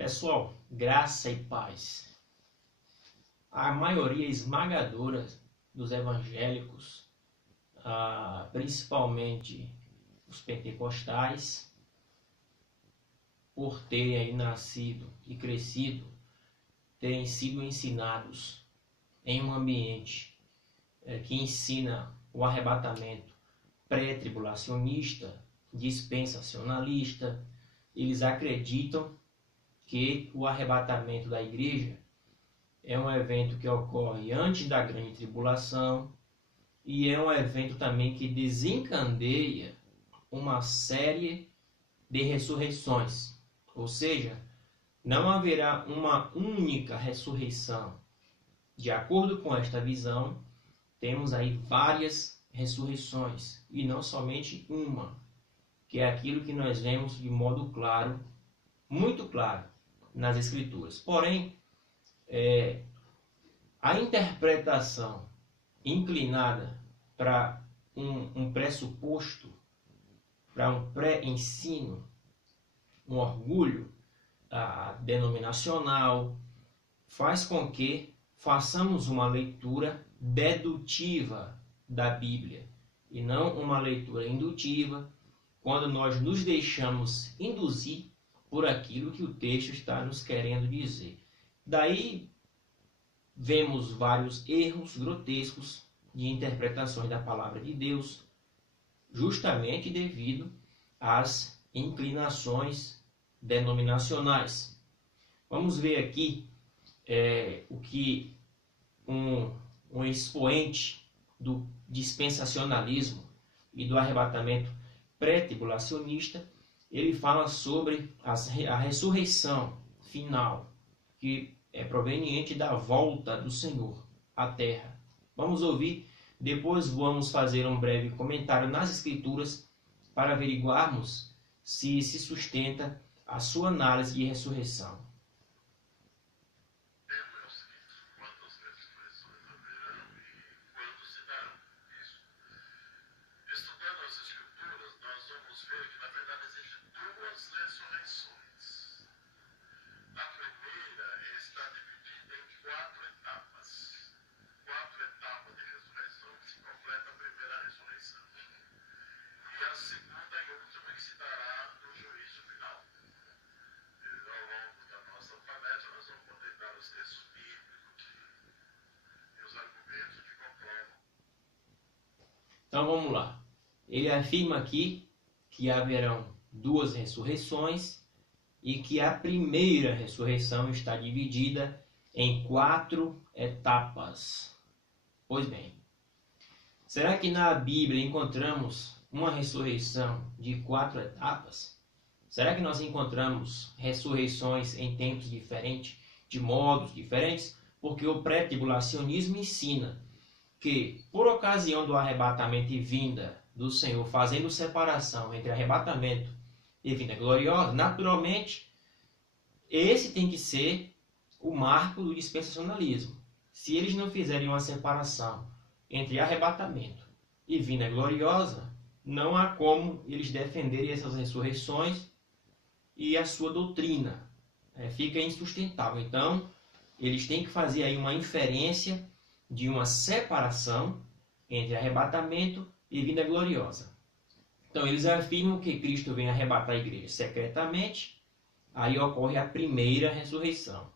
Pessoal, graça e paz. A maioria esmagadora dos evangélicos, principalmente os pentecostais, por terem aí nascido e crescido, terem sido ensinados em um ambiente que ensina o arrebatamento pré-tribulacionista, dispensacionalista. Eles acreditam que o arrebatamento da igreja é um evento que ocorre antes da grande tribulação e é um evento também que desencadeia uma série de ressurreições. Ou seja, não haverá uma única ressurreição. De acordo com esta visão, temos aí várias ressurreições e não somente uma, que é aquilo que nós vemos de modo claro, muito claro, nas Escrituras. Porém, a interpretação inclinada para um pressuposto, para um pré-ensino, um orgulho denominacional, faz com que façamos uma leitura dedutiva da Bíblia e não uma leitura indutiva, quando nós nos deixamos induzir por aquilo que o texto está nos querendo dizer. Daí vemos vários erros grotescos de interpretações da palavra de Deus, justamente devido às inclinações denominacionais. Vamos ver aqui o que um expoente do dispensacionalismo e do arrebatamento pré-tribulacionista, ele fala sobre a ressurreição final, que é proveniente da volta do Senhor à terra. Vamos ouvir, depois vamos fazer um breve comentário nas Escrituras para averiguarmos se sustenta a sua análise de ressurreição. Então vamos lá. Ele afirma aqui que haverão duas ressurreições e que a primeira ressurreição está dividida em 4 etapas. Pois bem, será que na Bíblia encontramos uma ressurreição de 4 etapas? Será que nós encontramos ressurreições em tempos diferentes, de modos diferentes? Porque o pré-tribulacionismo ensina que, por ocasião do arrebatamento e vinda do Senhor, fazendo separação entre arrebatamento e vinda gloriosa, naturalmente, esse tem que ser o marco do dispensacionalismo. Se eles não fizerem uma separação entre arrebatamento e vinda gloriosa, não há como eles defenderem essas ressurreições e a sua doutrina. Fica insustentável. Então, eles têm que fazer aí uma inferência de uma separação entre arrebatamento e vinda gloriosa. Então, eles afirmam que Cristo vem arrebatar a igreja secretamente, aí ocorre a primeira ressurreição.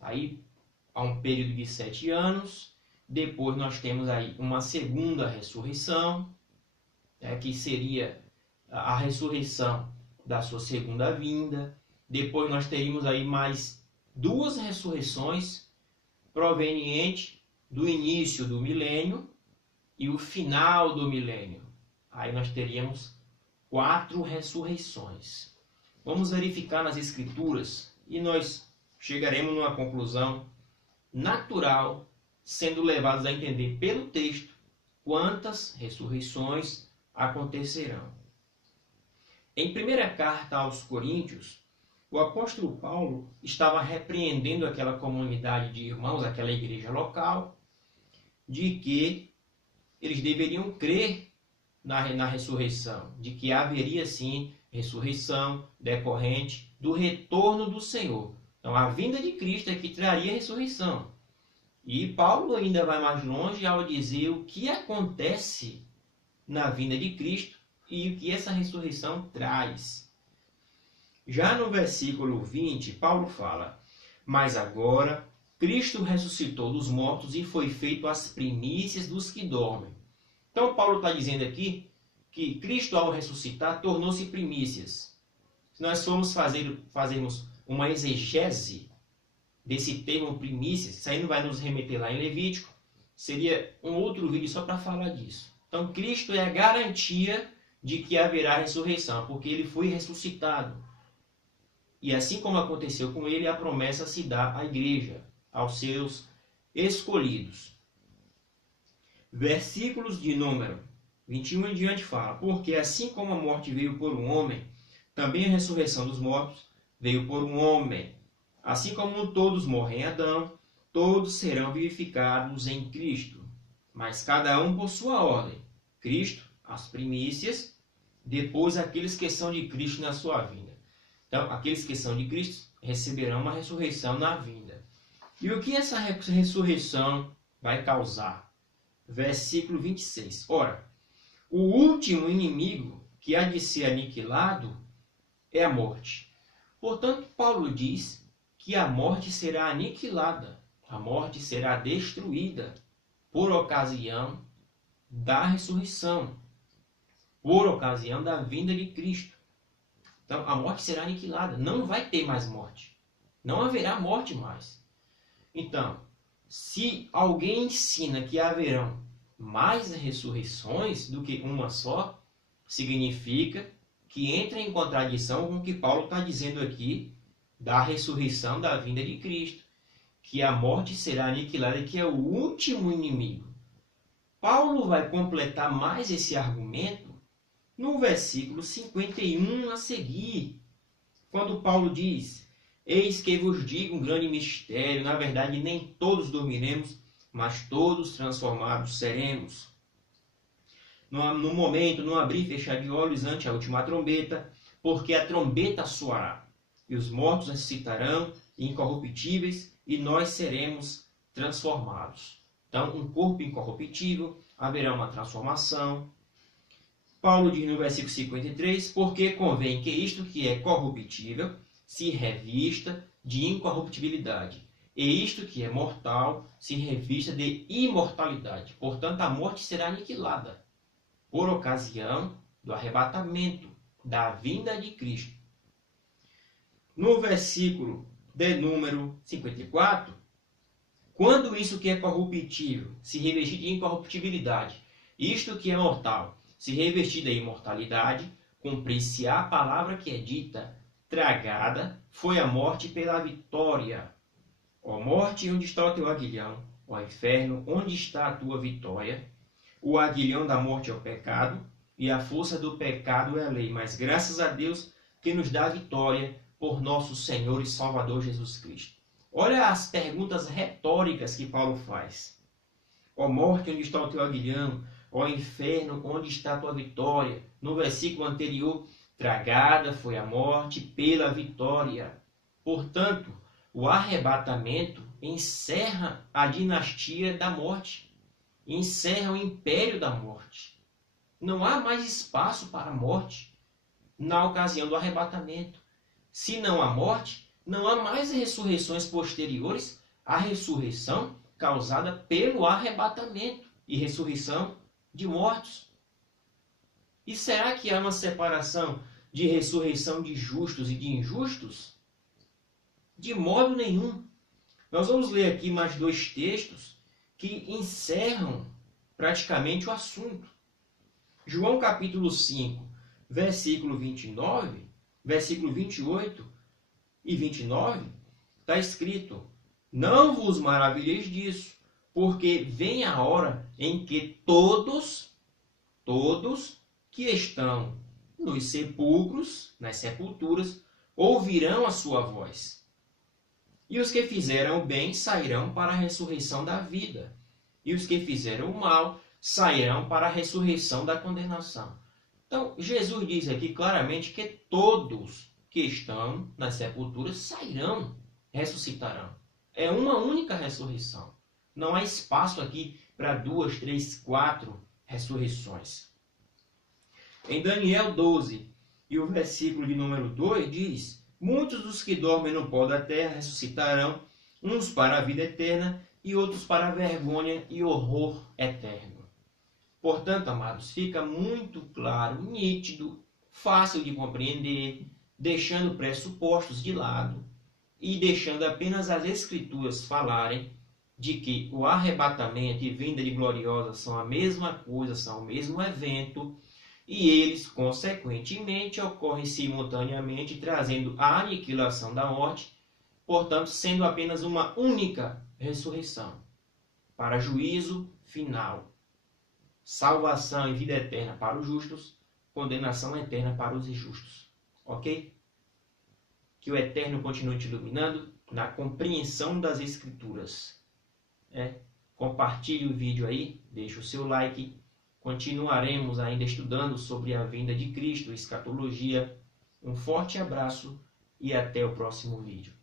Aí, há um período de 7 anos, depois nós temos aí uma segunda ressurreição, que seria a ressurreição da sua segunda vinda. Depois nós teríamos aí mais 2 ressurreições provenientes do início do milênio e o final do milênio. Aí nós teríamos 4 ressurreições. Vamos verificar nas Escrituras e nós chegaremos numa conclusão natural, sendo levados a entender pelo texto quantas ressurreições acontecerão. Em primeira carta aos Coríntios, o apóstolo Paulo estava repreendendo aquela comunidade de irmãos, aquela igreja local, de que eles deveriam crer na ressurreição, de que haveria sim ressurreição decorrente do retorno do Senhor. Então, a vinda de Cristo é que traria a ressurreição. E Paulo ainda vai mais longe ao dizer o que acontece na vinda de Cristo e o que essa ressurreição traz. Já no versículo 20, Paulo fala: mas agora Cristo ressuscitou dos mortos e foi feito as primícias dos que dormem. Então Paulo está dizendo aqui que Cristo, ao ressuscitar, tornou-se primícias. Se nós formos fazermos uma exegese desse termo primícias, isso aí não vai nos remeter lá em Levítico, seria um outro vídeo só para falar disso. Então Cristo é a garantia de que haverá ressurreição, porque ele foi ressuscitado. E assim como aconteceu com ele, a promessa se dá à igreja, aos seus escolhidos. Versículos de número 21 em diante fala: porque assim como a morte veio por um homem, também a ressurreição dos mortos veio por um homem. Assim como todos morrem em Adão, todos serão vivificados em Cristo. Mas cada um por sua ordem. Cristo, as primícias, depois aqueles que são de Cristo na sua vinda. Então, aqueles que são de Cristo receberão uma ressurreição na vinda. E o que essa ressurreição vai causar? Versículo 26. Ora, o último inimigo que há de ser aniquilado é a morte. Portanto, Paulo diz que a morte será aniquilada, a morte será destruída por ocasião da ressurreição, por ocasião da vinda de Cristo. Então, a morte será aniquilada, não vai ter mais morte, não haverá morte mais. Então, se alguém ensina que haverão mais ressurreições do que uma só, significa que entra em contradição com o que Paulo está dizendo aqui da ressurreição da vinda de Cristo, que a morte será aniquilada e que é o último inimigo. Paulo vai completar mais esse argumento no versículo 51 a seguir, quando Paulo diz: eis que vos digo um grande mistério, na verdade nem todos dormiremos, mas todos transformados seremos. No momento, no abrir e fechar de olhos ante a última trombeta, porque a trombeta soará, e os mortos ressuscitarão incorruptíveis, e nós seremos transformados. Então, um corpo incorruptível, haverá uma transformação. Paulo diz no versículo 53, porque convém que isto que é corruptível se revista de incorruptibilidade, e isto que é mortal se revista de imortalidade. Portanto, a morte será aniquilada por ocasião do arrebatamento, da vinda de Cristo. No versículo de número 54, quando isso que é corruptível se revestir de incorruptibilidade, isto que é mortal se revestir de imortalidade, cumprir-se-á a palavra que é dita: tragada foi a morte pela vitória. Ó morte, onde está o teu aguilhão? Ó inferno, onde está a tua vitória? O aguilhão da morte é o pecado, e a força do pecado é a lei. Mas graças a Deus que nos dá a vitória por nosso Senhor e Salvador Jesus Cristo. Olha as perguntas retóricas que Paulo faz. Ó morte, onde está o teu aguilhão? Ó inferno, onde está a tua vitória? No versículo anterior, tragada foi a morte pela vitória. Portanto, o arrebatamento encerra a dinastia da morte, encerra o império da morte. Não há mais espaço para a morte na ocasião do arrebatamento. Se não há morte, não há mais ressurreições posteriores à ressurreição causada pelo arrebatamento e ressurreição de mortos. E será que há uma separação de ressurreição de justos e de injustos? De modo nenhum. Nós vamos ler aqui mais dois textos que encerram praticamente o assunto. João capítulo 5, versículo 29, versículo 28 e 29, está escrito: não vos maravilheis disso, porque vem a hora em que todos que estão nos sepulcros, nas sepulturas, ouvirão a sua voz. E os que fizeram o bem sairão para a ressurreição da vida, e os que fizeram o mal sairão para a ressurreição da condenação. Então, Jesus diz aqui claramente que todos que estão nas sepulturas sairão, ressuscitarão. É uma única ressurreição. Não há espaço aqui para 2, 3, 4 ressurreições. Em Daniel 12, e o versículo de número 2 diz: muitos dos que dormem no pó da terra ressuscitarão, uns para a vida eterna e outros para a vergonha e horror eterno. Portanto, amados, fica muito claro, nítido, fácil de compreender, deixando pressupostos de lado e deixando apenas as Escrituras falarem de que o arrebatamento e vinda de gloriosa são a mesma coisa, são o mesmo evento, e eles, consequentemente, ocorrem simultaneamente, trazendo a aniquilação da morte, portanto, sendo apenas uma única ressurreição, para juízo final, salvação e vida eterna para os justos, condenação eterna para os injustos. Ok? Que o Eterno continue te iluminando na compreensão das Escrituras. Compartilhe o vídeo aí, deixe o seu like. Continuaremos ainda estudando sobre a vinda de Cristo, escatologia. Um forte abraço e até o próximo vídeo.